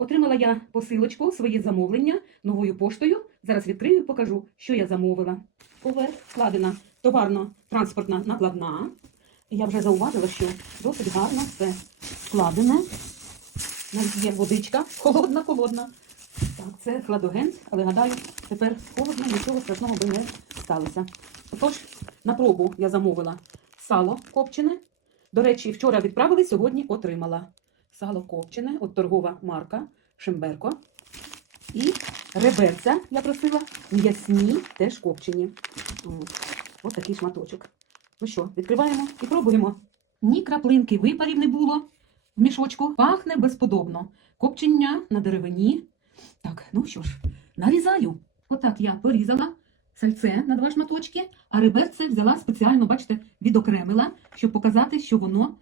Отримала я посилочку, своє замовлення новою поштою. Зараз відкрию і покажу, що я замовила. Поверх складена товарно-транспортна накладна. Я вже зауважила, що досить гарно все складене. Навіть є водичка, холодна, холодна. Так, це хладоген, але гадаю, тепер холодно, нічого страшного би не сталося. Отож, на пробу я замовила сало копчене. До речі, вчора відправили, сьогодні отримала. Сало копчене, от торгова марка Шимберко. І реберця я просила м'ясні, теж копчені. Ось такий шматочок. Ну що, відкриваємо і пробуємо. Ні краплинки випарів не було в мішочку. Пахне безподобно. Копчення на деревині. Так, ну що ж, нарізаю. Отак я порізала сальце на два шматочки, а реберце взяла спеціально, бачите, відокремила, щоб показати, що воно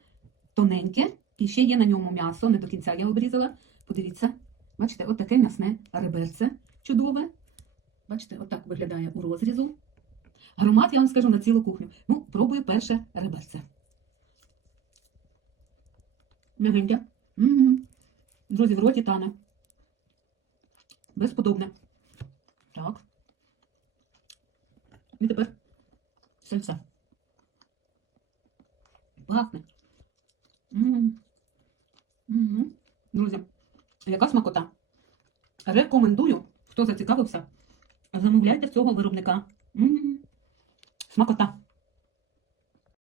тоненьке. І ще є на ньому м'ясо, не до кінця я обрізала. Подивіться, бачите, отаке м'ясне реберце чудове. Бачите, отак виглядає у розрізу. Аромат, я вам скажу, на цілу кухню. Ну, пробую перше реберце. Мягеньке. М-м. Друзі, в роті тане. Безподобне. Так. І тепер сальце. Пахне. М. Друзі, яка смакота. Рекомендую, хто зацікавився, замовляйте цього виробника. М. Смакота.